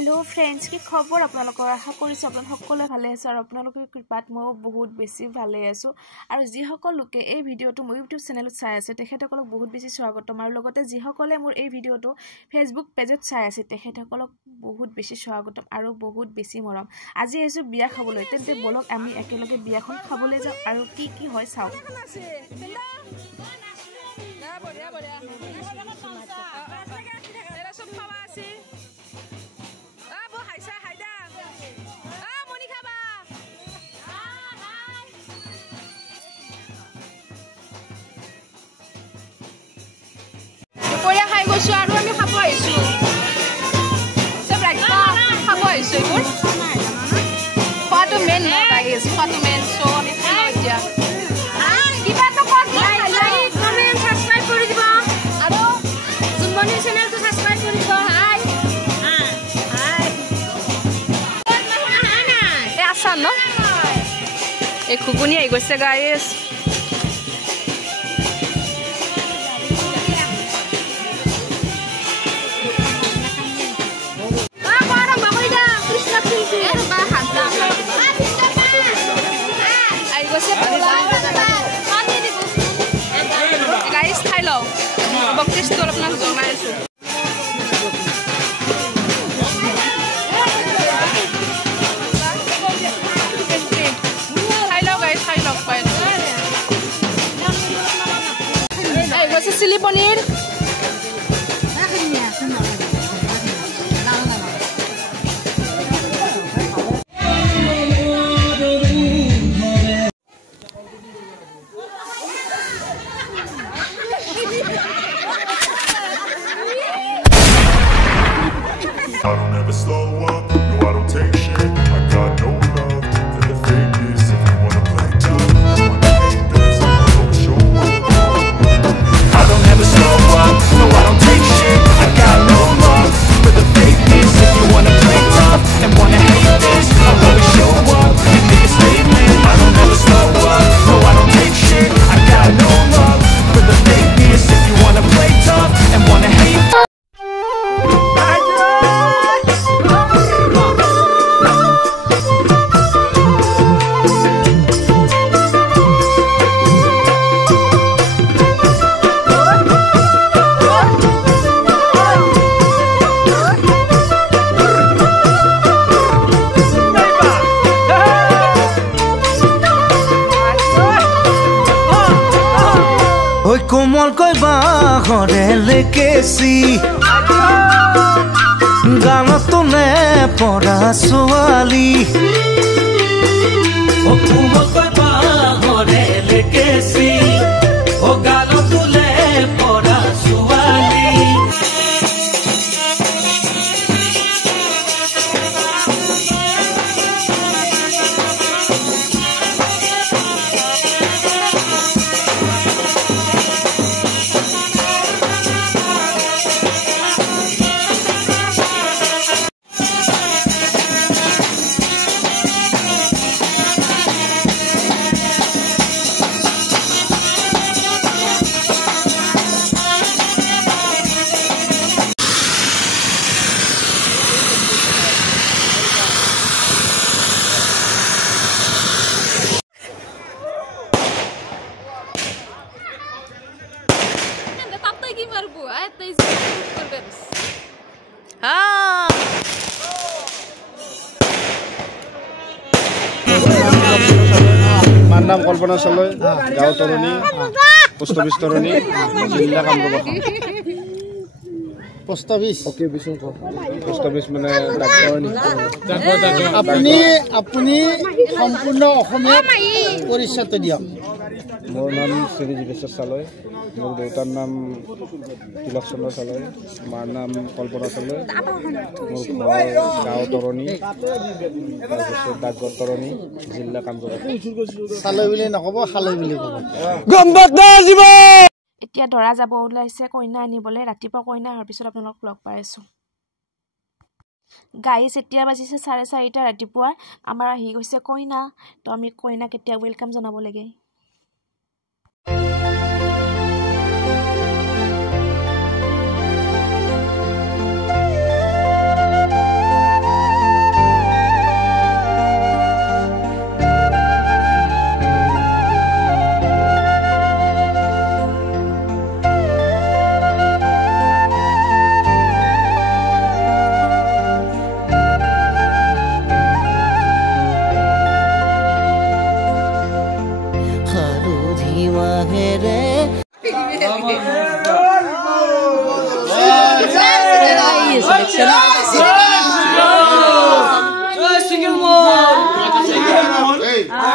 Hello friends की खबर আপোনালোকৰ আশা কৰিছো আপোনালোক সকলোৱে ভালে আছে আৰু আপোনালোকৰ কৃপাত মই বহুত বেছি ভালে আছো আৰু যি সকল লোকে এই ভিডিওটো মোৰ ইউটিউব চেনেলত চাই আছে তেখেতসকলক বহুত বেছি স্বাগতম আৰু লগতে যি সকলে মোৰ এই ভিডিওটো ফেসবুক পেজত চাই আছে তেখেতসকলক বহুত বেছি স্বাগতম আৰু বহুত বেছি মৰম আজি এসো বিয়া খাবলৈ তেন্তে বলক আমি একেলগে বিয়াখন খাবলৈ যাও আৰু কি হয় চাও Korea hai go su aru ami khabo aisu sab rakta khabo aisu egor photo men no guys photo men so ami kholo dia kiba to like comment subscribe kori diba aru Zunmoni channel to subscribe kori diba hi e asan no e khuguni ai gosse guys guys thai lo boktis to apna jona asu thai lo guys thai lo pai ai gosse chili paneer I don't ever slow up, no I don't take shit. I got no love for the fakeness. If you wanna play tough, wanna hate this, I'll show up. I don't ever slow up, no I don't take shit. I got no love for the fakeness. If you wanna play tough and wanna hate this, I'll always show up and make a statement. I don't ever slow up, no I don't take shit. I got no love for the fakeness. If you wanna play tough and wanna hate this. Oi komal koi bahore lekesi Ganato ne pora soali O komal koi bahore lekesi O ganato le pora soali नाम कल्पना चलय गाँव तरुणी post office तरुणी जिला Kamrup post office okay post office माने अपनी अपनी संपूर्ण অসমীয়া পৰিচয়টো দিয়ক मोर नाम श्री जीवेश्वर चालय मोर देउतार नाम तिलक चंद्र चालय मार नाम कल्पना चालय मोर घर गाँव तरुणी डाकघर तरुणी जिला कामरूप চালৈ বুলি নকব খালৈ বুলি কব এতিয়া দৰা যাব ওলাইছে কইনা আনিবলৈ ৰাতিপুৱা কইনা অহাৰ পিছত আপোনালোক লগ পাই আছো গাইস এতিয়া বাজিছে 4:30 ৰাতিপুৱা আমাৰ আহি গৈছে কইনা তো আমি কইনা কেতিয়া ওয়েলকাম জনাব লাগে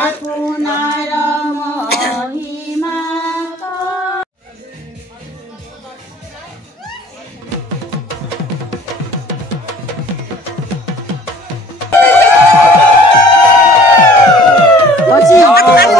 আপোনাৰ মহিমা Hãy subscribe cho kênh Ghiền Mì Gõ để không bỏ lỡ